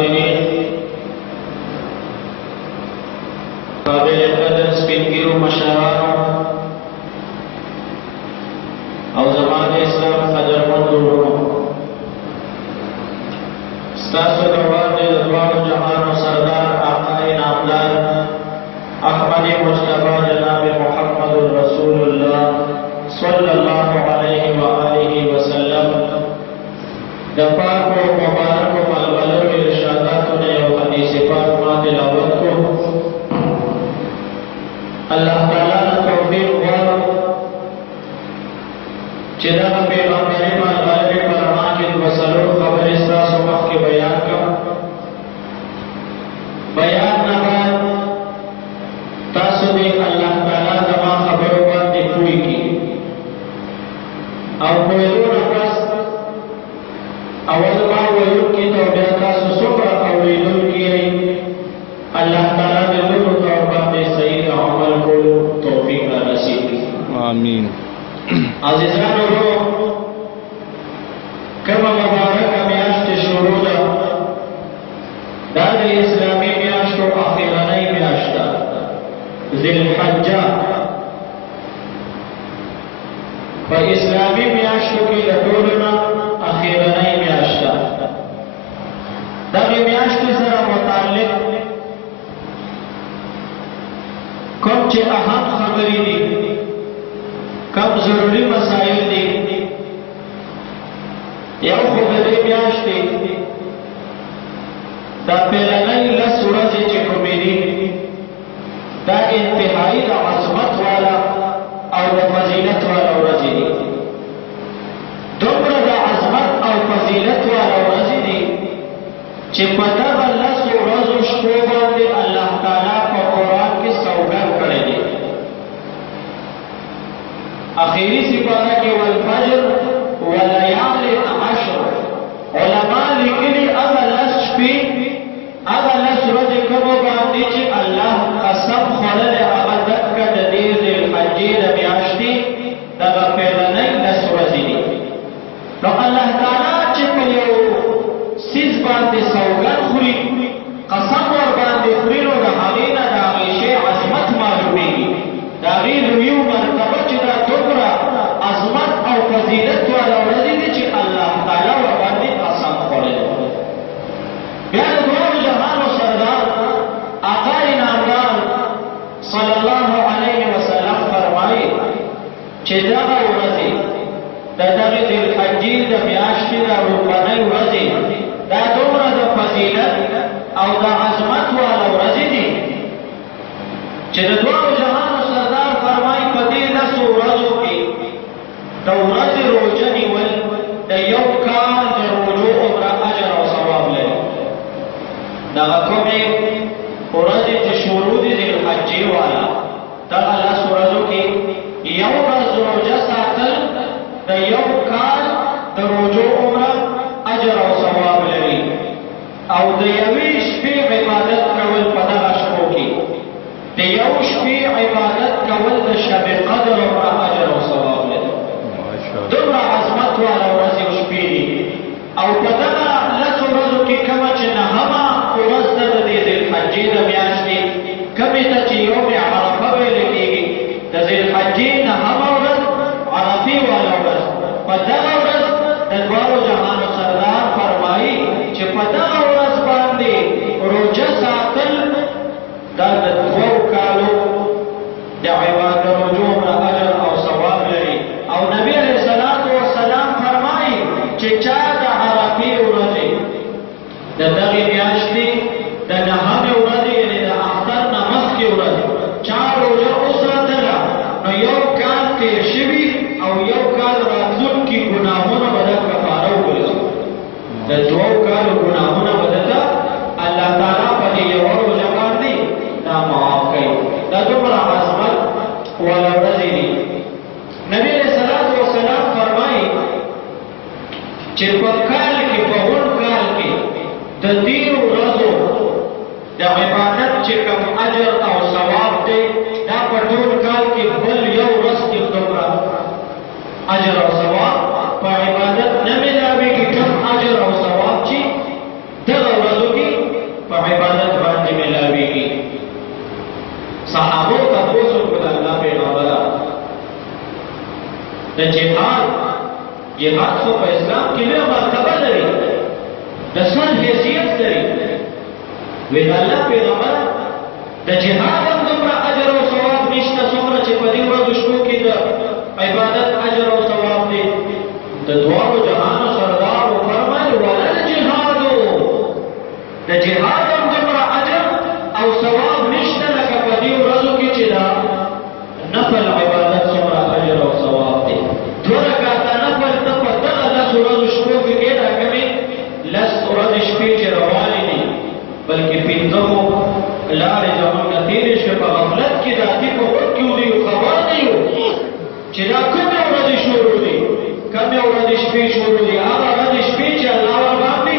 नाज़रीन, काबिल कदर स्पीकरों, मशाइखों और ज़माने इस्लाम क़दरमंद लोगों, स्तासो दरबार दे दरबार जहान और सरदार आकाए नामदार अहमद मुस्तफा जनाब मुहम्मद रसूलुल्लाह सल्लल्लाहु अलैहि व आलिहि वसल्लम दपाक को मुबारक व मलवलों के इरशादात ने और हदीस पाक में तिलावत को अल्लाह ताला ने तौफीक हुआ चिदा पैगंबर मालवाले पर आखिर वसलो खबर इस्ता सुबह के बयान का बयान नबाद तासुदे अल्लाह ताला जमा खबरों पर दिखुई की और कोयलो नफस अवल मा वयुल की तौबीता सुसुरा अवलीलुल की अल्लाह ताला ने लुलु तौबा में सही अमल को तौफीक नसीब की आमीन। अज़ीज़ान हो कमा मुबारक मियाश्त शुरू दाद इस्लामी मियाश्त आखिरानी मियाश्त ज़िलहज्जा व इस्लामी मियाश्त की लटोलना आखिरानी मियाश्त दाद मियाश्त से मुताल्लिक कम चे अहम खबरी दी कब जरूरी मसाइल दी या खुबरे मियाश्ती दा पहलनई लस सूरज चिकुमेरी दा इंतहाई दा अजमत वाला और दा फजीलत वाला रजनी दोनों दा अजमत और फजीलत वाला रजनी चिपता अल्लाह सूरज उशकोबा दे अल्लाह ताला को कुरान के सौगात करेंगे आखिरी सिपारा के वल फजर वलयाल अशर उलमा लिखली अगल सूरज कबो बांधी ची अल्लाह कसम खरल अबदत का ददीर ज़िलहज्जा मियाश्ती दगा पहलनई सूरज दी तो अल्लाह ताला ची पयो सिज बांधे सौगन खुरी कसम और बांधे खुरी रो हालीना दागीशे अजमत मालूमेगी दागी रुयू मर्तबा चिदा टुकड़ा अजमत और फजीलत वाला रज़ी ची अल्लाह ताला व बांधे कसम खोले प्यार दुआ जहान और सरदार आका इनामदार सल्लल्लाहु अलैहि वसल्लम फरमाए चिदा रज़ी दागी ज़िलहज्जा दा मियाश्त दा रूपनई रज़ी दा दोमरा दा फजीलत और दा अजमत वाला रज़ी दी चिदा दुआ जहान और सरदार फरमाई पदीला सूरजों की दौरत रोजनी वल दयौ काल दरोजो उम्र अजर और सवाब ले दागो में औरत जो शुरू दी ज़िलहज्जा वाला दा अल्लाह सूरजों की यौ रोजा सातल दयौ काल दरोजो उम्र अजर और सवाब ले और दयवीश पे इबादत कवल पदा अशको की दयौश पे इबादत कवल द शब कदर और अजर और सवाब ले दुबरा अजमत वाला रज़ी उशपीरी और पदना लसुरज़ की कमच नहमा उरज़ दद दे ज़िलहज्जा मियाश्ती कभी तची योम अरफा लेगी द ज़िलहज्जा नहमा उरज़ अरफी वाला उरज़ पदना उरज़ दरबार जहान सरदार फरमाई चे पदना उरज़ बांधे रोजा सातल दद दो कालो द इबादत रोजो अजर और सवाब ले और नबी अलैहिस्सलातु वस्सलाम फरमाई चे चाद अरफी उरज़े द दगी मियाश्ती द नहम उरज़े यानी द अख्तर नमस के उरज़े चार रोजा उसरतला न यौ काल के शिवी और यौ काल रातुन की गुनाहों बदल कफारा उरज़े द दो काल गुनाहों बदल अल्लाह ताला पर ये और जवान दी ना माफ कई द दुबरा अजमत वाला रज़ी नबी अलैहिस्सलातु वस्सलाम फरमाई चिरपकाल के बहुन काल के ददीर रज़ो द इबादत चिकम अजर और सवाब दे दा पटोल काल के बल यौ रस के दुबरा अजर और सवाब पर इबादत न मिलावे की कम अजर और सवाब ची दगा रज़ो की د جهاد خو په اسلام کې لویه مرتبه لري، د سر حیثیت لري. وی د الله پیغمبر د جهاد هم دومره اجر او ثواب نشته څومره چې په دې ورځو شپو کې د عبادت اجر او ثواب دی. د دواړو جهانو سردار وفرمایل وللجهادو، د جهاد هم دومره اجر او ثواب نشته لکه په دې ورځو کې چې دا نفل عبادت څومره اجر او ثواب دی. دوه رکعته نفل ته په دغه لسو ورځو شپو کې کې دا کمې لس ورځې شپې چې روانې دي، بلکې پنځه مو لارې زمونږ تېرې شوې په غفلت کې د اتې په غوږ کې ودي خبر نه یو چې دا کومې ورځې شروع دي، کومې ورځې شپې شروع دي. هغه ورځې شپې چې الله ورباندې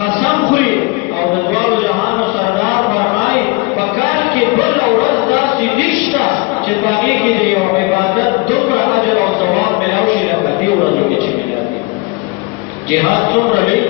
قسم خوري او د دواړو جهانو سردار فرمایي په کال کې بله ورځ داسې نشته چې په هغې کې د یو عبادت دومره اجر او ثواب میلاو شي لکه دې ورځو کې چې میلاوي. جهاد څومره لوی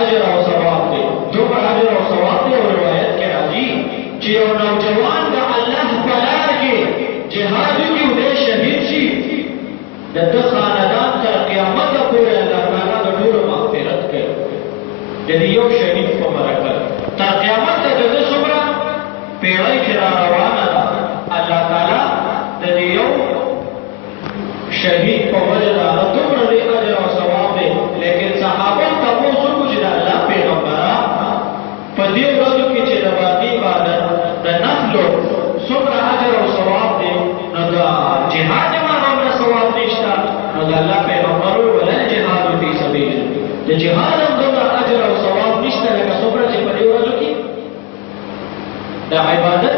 اجر او ثواب دی، دومره اجر او ثواب دی. او روایت کې راځي چې یو نوجوان د الله په لار کې جهاد وکړي او دی شهید شي، د ده خاندان تر قیامته پورې الله تعالی د ټولو مغفرت کوي د دې یو شهید په برکت. تر قیامته د ده څومره پیړۍ چې را روانه ده، الله تعالی د دې یو شهید په وجه د هغه دومره لوی اجر او ثواب دی. لیکن صحابه تپوس وکړو چې د الله پیغمبره په دې ورځو کې چې د باقي عبادت د نفلو څومره اجر او ثواب دی، نو د جهاد هم هغومره ثواب نشته. نو د الله پیغمبر وویل وللجهاد فی سبیل، د جهاد هم دومره اجر او ثواب نشته لکه څومره چې په دې ورځو کې د عبادت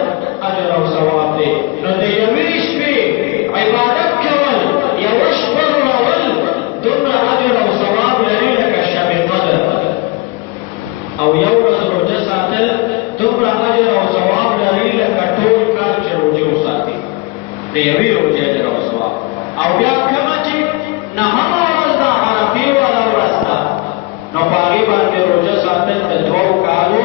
اجر او ثواب دی. نو د یوې شپې عبادت کول، یوه شپه رول دومره اجر او ثواب لري لکه شب قدر، او یو ورځ روژه ساتل دومره اجر او ثواب لري لکه ټول کال چې روژې وساتي، د یوې روژې اجر او ثواب. او بیا کومه چې نهمه ورځ ده عرفې والا ورځ ده، نو په هغې باندې روژه ساتل د دوو کالو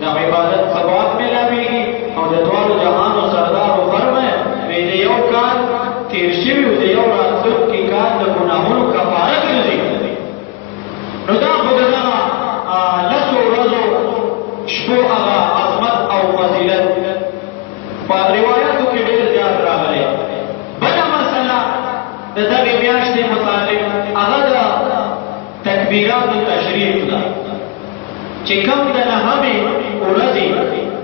د عبادت ثواب میلاویږي. او د دواړو جهانو سردار وفرمایل وی د یو کال تېر شوي او د یو راتلونکي کال د ګناهونو کفاره ګرځي. نو دا خو د دغه لسو ورځو شپو هغه عظمت او فضیلت په روایاتو کې ډېر زیات راغلی. بله مسله د دغې میاشتې متعلق هغه د تکبیرات تشریف ده چې کوم د نهمې ورځې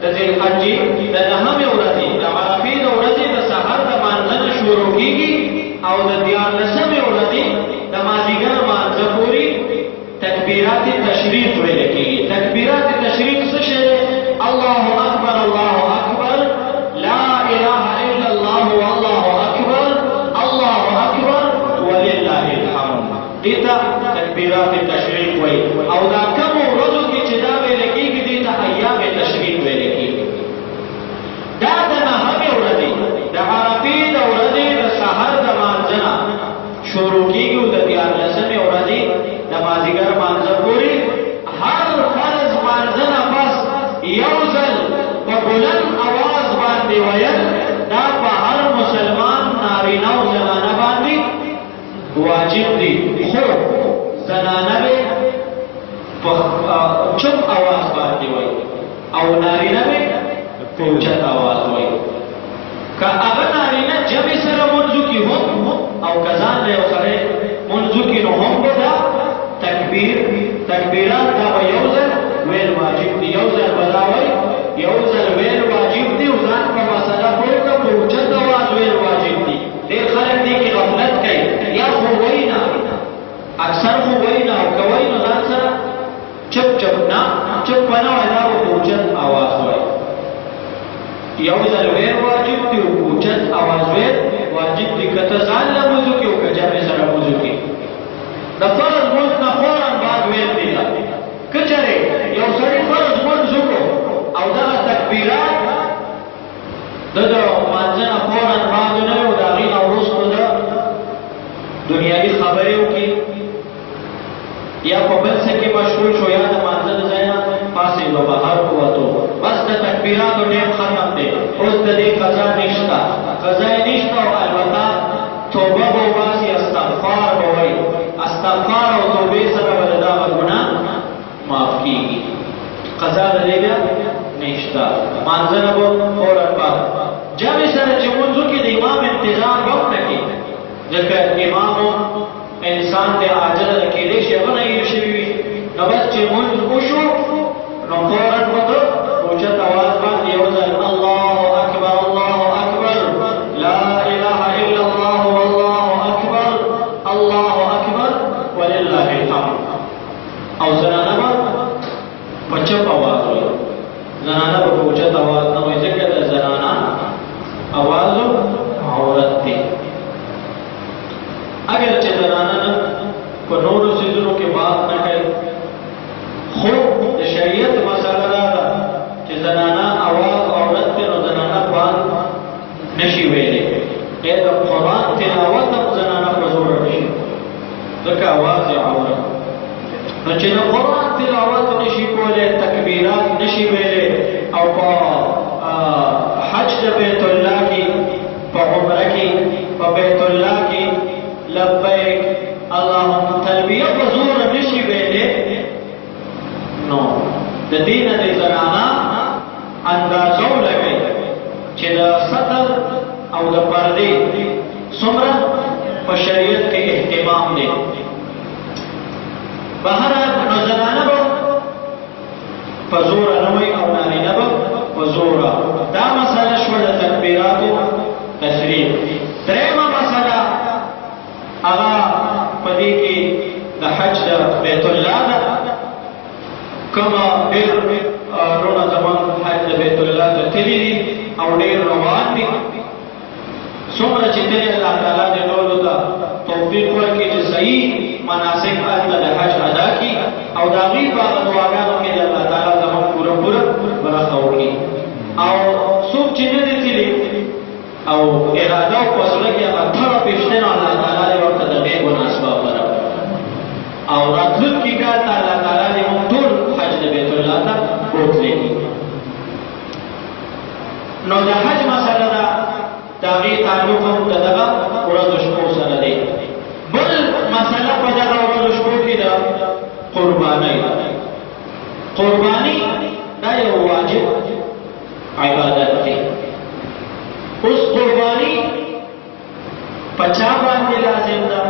د ذوالحجې د نهمې ورځې د عرفې د ورځې د سحر د مانځه نه شروع کېږي او د دیارلسمې ورځې د مازدیګر مانځه پورې تکبیرات تشریف ویل کېږي. تکبیرات تشریف څه شی دی؟ الله اکبر الله اکبر، لا اله الا الله والله اکبر، الله اکبر ولله الحمد. دې ته تکبیرات تشریف وایي. او دا کومو ورځو کې چې دا ویل کېږي دې ته ایام تشریف ویل کېږي. دا د نهمې ورځې د عرفې د ورځې د سحر د مانځه نه شروع کېږي او د دیارلسمې ورځې د مازدیګر مانځه پورې هر فرض مانځه نه پس یو ځل په بلند اواز باندې ویل دا په هر مسلمان نارینه او زنانه باندې واجب دی. خو زنانه به په چپ اواز باندې وایي او نارینه به په اوچت اواز وایي. که هغه نارینه جمع سره منځو کې هم او که ځان له یو سړی منځو کې نو هم به دا تکبیرات دا به یو ځل ویل واجب دي، یو ځل به دا وایي، یو ځل ویل واجب دي. او ځان په مسله پوه کړه په اوچت اواز ویل واجب دي. ډېر خلک دې کې غفلت کوي، یا خو وایي نه، اکثر خو وایي نه، او که وایي نو ځان سره چپ نه چپ نه وایي، دا به په اوچت اواز وایي. یو ځل ویل واجب دي او په اوچت اواز ویل واجب دي. که ته ځان له موضوع کې او که جمع سره موضوع کې د فرض ملک نه فوراً بعد ویل دی ځکه امام انسان ته عاجز کېدی شي هغه نه یې شوي وي نو بس چې مونځ وشو نو فوراً به د اوچت اواز باندې یو ځل الله اکبر الله اکبر لا اله الا الله والله اکبر الله اکبر ولله الحمد او زنانه به په چپ اواز وایي زنانه به په اوچت اواز نه وایي ځکه د زنانه اواز عورت دی اگر چې زنانه په نورو څیزونو کې بات نه کوي خو د شریعت مسله دا ده چې زنانه اواز عورت دی نو زنانه بات نشي ویلی یا د قرآن تلاوت هم زنانه په زور نشي ځکه اواز یې عورت نو چې د قرآن تلاوت نشي کولی تکبیرات نشي ویلی او په حج د بیت الله کې په عمره کې په بیت الله کې لبیک اللهم تلبیه په زور نشي ویلی نو د دین د زنانه اندازو لګي چې د سطر او د پردې څومره په شریعت کې اهتمام دی بهر نو زنانه به په زور نه وي او نارینه به په زور دا مسله شوه د تکبیراتو تشریح درېیمه مسله هغه په دې کې د حج د بیت الله ده کومه ډېر وروڼه زموږ حج د بیت الله ته تللي دي او ډېر روان دي څومره چې تللي الله تعالی دې ټولو ته توفیق ورکړي چې صحیح مناسک هلته د حج ادا کړي او د هغوی په هغه دعاګانو کې د الله تعالی زموږ پوره برخه وکړي او څوک چې نه دي تللي او اراده او په زړه کې هغه ټوله پېشنه الله تعالی دې ورته د غیب نه اسباب برابر او راتلونکي کال ته الله تعالی دې موږ ټول حج د بیت الله ته بوتلی نو د حج مسله ده د هغې تعلق هم د دغه ورځو شپو سره دی بل مسله په دغه ورځو شپو کې ده قربانۍ قرباني دا یو واجب عبادت دی اوس قرباني په چا باندې لازم ده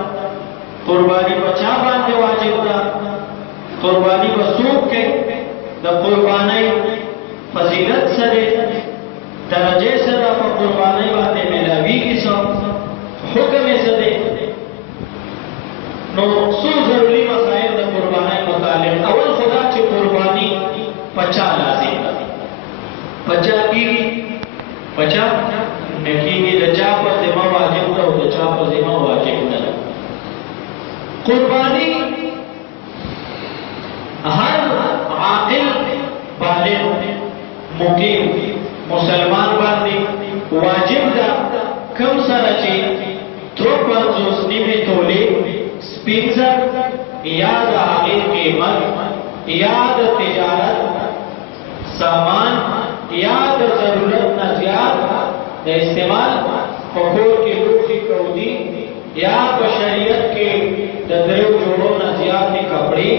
قرباني په چا باندې واجب ده قرباني به څوک کوي د قربانۍ فضیلت څه دی درجې څه ده په قربانۍ باندې میلاویږي څه حکم یې څه دی نو څو ضروري مسایل د قربانۍ متعلق اول خو دا چې قرباني په چا لازم ده په چا کېږي په چا نه کېږي د چا په ذمه واجب ده او د چا په ذمه واجب نه ده قرباني هر عاقل بالغ مقیم مسلمان باندې واجب ده کم سره چې 53 نیمه تولې سپینزر یا د هغې قیمت یا د تجارت سامان یا د ضرورت نه زیات د استعمال په کور کې لوښي کودي یا په شریعت کې د دریو جوړو نه زیاتې کپړې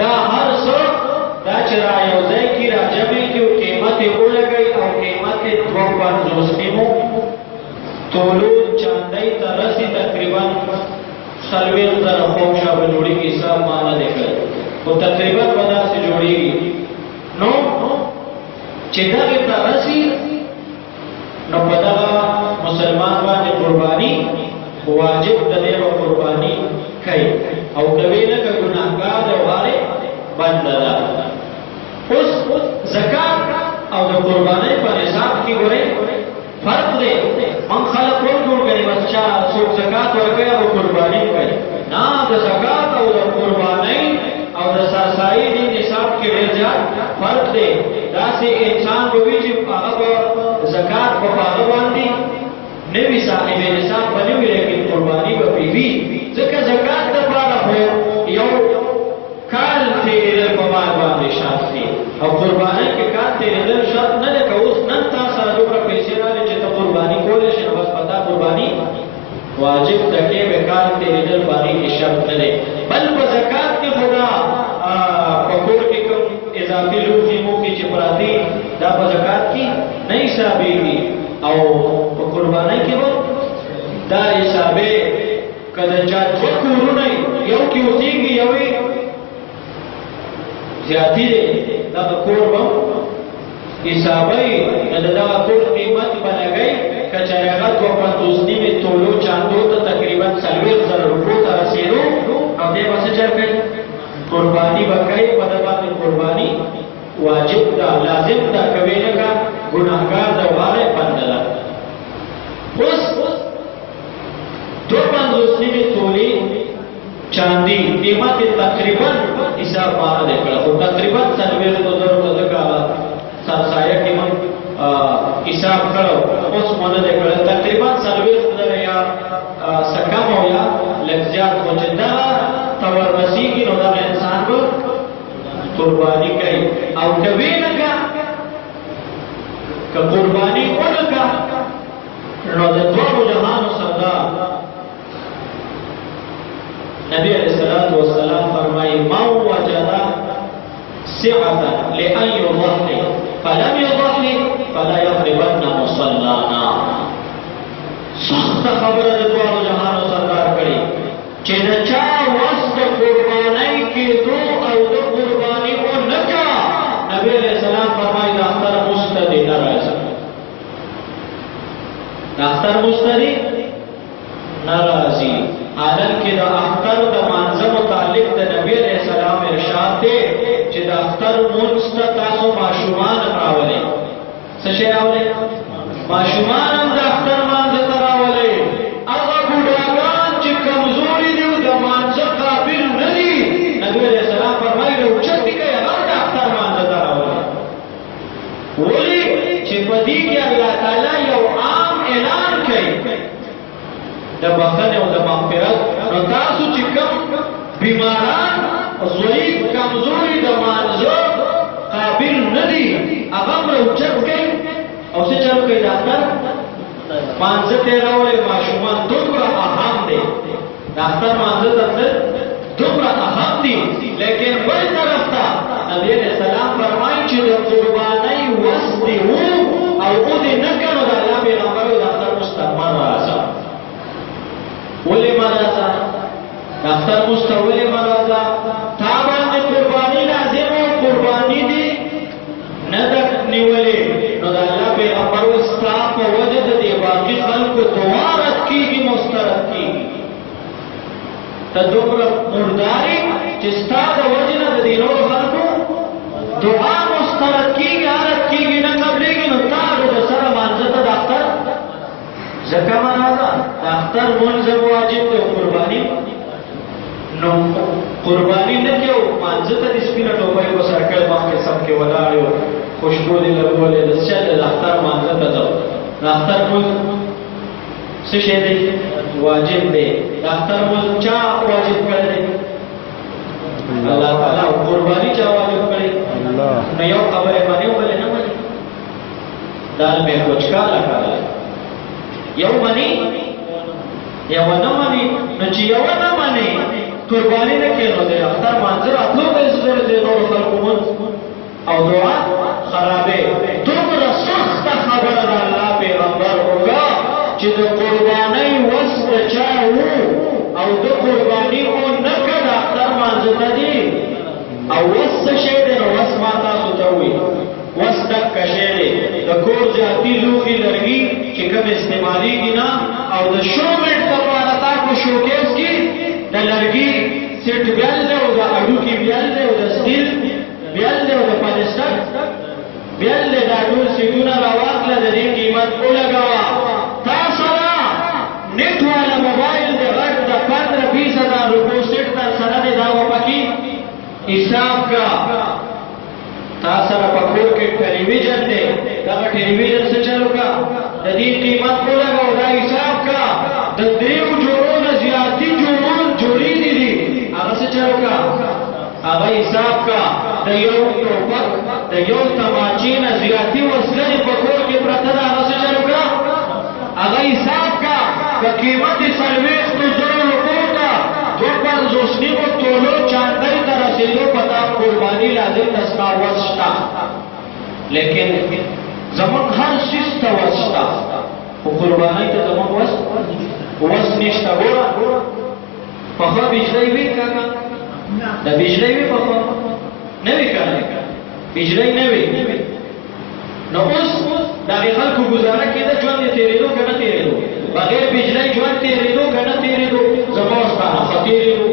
دا هر څه دا چې را یو ځای کې را جمع کړي او قیمت یې ولګوي او قیمت یې 52 نیمو تولو چاندۍ ته رسي تقریبا 40,000 خوږ شابه جوړېږي حساب ما نه دی کړی خو تقریبا به داسې جوړېږي نو چې دغې ته رسي نو په دغه مسلمان باندې قرباني واجب د دې به قرباني کوي او کوي نه که ګناهګار دی وارې بنده ده اوس زکات او د قربانۍ په نصاب کې ګورئ فرق دی من خلق ټول جوړ کړي بس چا څوک زکات ورکوي او قرباني کوي نه د زکات او د قربانۍ او د سرسایي دې نصاب کې ډېر زیات فرق دی داسې انسان به وي چې هغه به زکات په هغه باندې نه وي صاحب نصاب به نه وي لیکن قرباني به پرې وي ځکه زکات دپاره خو یو کال تېرېدل په مال باندې شرط دی او قربانۍ کې کال تېرېدل شرط نه دی که اوس نن تا سره دومره پیسې راغلې چې ته قرباني کولی شې نو بس په تا قرباني واجب ده کې به کال تېرېدل باندې کې شرط نه دی بل په زکات کې خو دا په کور کې کوم اضافي لوښي موښي چې پراته دا په زکات کې نه حسابېږي او په قربانۍ کې به دا حسابې که د چا دوه کورونه یو کې اوسېږي یو یې زیاتي دی دغه کور به حسابوي نو د دغه کور قیمت به لګوي که چېرې هغه 250 تولو چاندو ته تقریبا 40,000 روپو ته رسېدو او دی به څه چل کوي قرباني به کوي په ده باندې قرباني واجب ده لازم ده کوي لکه ګناهګار ده وغاړی بنده ده اوس 250 تولې چاندي قیمت تقریبا حساب باندې دی کړه خو تقریبا 40,000 ته ځکه سرسایه قیمت حساب کړو اوس مونږ دې کړه تقریبا 40,000 یا سکم او یا لږ زیات خو چې دا تور رسیږي نو دا انسان به قرباني کوي او کوي لکه که قرباني ونکړه نو د دواړو جهانو سردار نبی علیہ الصلوۃ والسلام فرمایي ما وجد سعة لأن يضحي فلم يضحي فلا يقربن مصلانا سخت خبره د دواړو جهانو سردار کړي چې د چا وسط قربانۍ کېدو او د قرباني ونکړه نبی علیہ السلام فرمایي د اختر مستدی نه راځي د اختر مستدی نه راځي حالانکه د اختر د مانځه متعلق د نبی علیہ السلام ارشاد دی چې د اختر مونځ ته تاسو ماشومان راولئ څه شی راولئ ماشومان هم د اختر مانځه ته راولئ هغه بوډاګان چې کمزوري دي او د مانځه قابل نه دي نبی علیہ السلام فرمایي راوچتې کوي هغه د اختر مانځه ته راولئ ولې چې په دې کې الله تعالی یو عام اعلان کوي د بخښنې او د مغفرت نو تاسو چې کوم بیماران ضعیف کمزوري د مانځه قابل نه دي هغه هم راوچت کوي او څه چل کوي د اختر مانځه ته راوړئ ماشومان دومره اهم دی د اختر مانځه ته دومره اهم دي لیکن بل طرف ته نبی علیہ السلام فرمایي چې د قربانۍ وس دې و او او دې نه کړو د الله پیغمبر د اختر مستقبل راځه ولې مرزا اختر مستولې مرزا تا باندې قرباني لازم او قرباني دي نه د نیولې نو د الله پیغمبر استا په وجه د دې باقي خلکو دوارت کیږي مسترد کیږي ته دومره مرداري چې ستا د وجه نه د دې نورو خلکو دعا مسترد کیږي حالت کیږي نه قبلېږي نو تا د سره مانځه ته د اختر زکه مرزا د اختر مونځ واجب دی قرباني نو قرباني نه کېو مانځه ته د سپینه ټوپۍ په سر کړ مخکې سم کې ولاړ یو خوشبو دې لګولې د چل د اختر مانځه ته ځو د اختر مونځ څه شی دی واجب دی د اختر مونځ چا واجب کړی دی الله تعالی قرباني چا واجب کړی نو یو خبره باندې ولې نه مانی دال مې کوچکاله کړل یو منی یو نه منی نو چې یو نه منی قرباني نه کېنو دی اختر مانځه راتلو به زړه دې نور خلکو مونځ او دعا خرابې دومره سخته خبره د الله پیغمبر وکړه چې د قربانۍ وس د چا وو او د قرباني او نه کړه د اختر مانځه ته دي او وس څه شی دی نو وس ما تاسو ته ووایي وس دکه شی دی د کور جاتي لوښي لرګي چې کوم استعمالېږي نه او د شو میټ دپاره تا په شوکیس کې د لرګي سیټ بیل دی او د هډوکي بیل دی او د سټیل بیل دی او د پالسټر بیل دی دا ټول سیټونه راواخله د دې قیمت ولګوه تا سره نیټ والا موبایل دی غټ د 15-20 هزار روپو سیټ در سره دی دا وپکې حساب کا تا سره په کور کې ټلویزیون دی دغه ټلویزیون څه چلو کا د دې قیمت ولګو دا حساب کا د دریو جوړو نه زیاتې جوړې دي هغه څه چلو کا هغه حساب کا د یو ټوپک د یو تماچې نه زیاتې وسلې په کور کې پرته ده هغه څه چلو کا هغه حساب کا د قیمت 40,000 روپو ته 250 تولو چاندۍ ته رسېدو په تا قرباني لازم ده ستا وس شته لیکن زمونږ هر څیز ته وس شته خو قربانۍ ته زمونږ وس نشته ګوره پخوا بجلی وی کاکا دا بجلی وی پخوا نوی کنه بجلی نوی نو اوس دغه خلکو گزاره کېده ژوند یې تېرېدو که نه تېرېدو بغیر بجلی ژوند تېرېدو که نه تېرېدو زما ستا ښه تېرېدو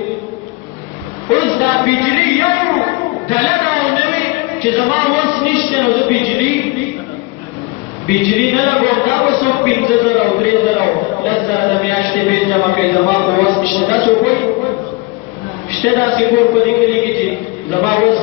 اوس دا بجلی یو ډله ده او نوې چې زما وس نشته نو زه بجلی نه لګوم دا به څوک 5,000 او 3,000 او 10,000 د میاشتې بیل جمع کوي زما په وس نشته دا څوک وایي شته داسې کور په دې کلي کې چې زما وس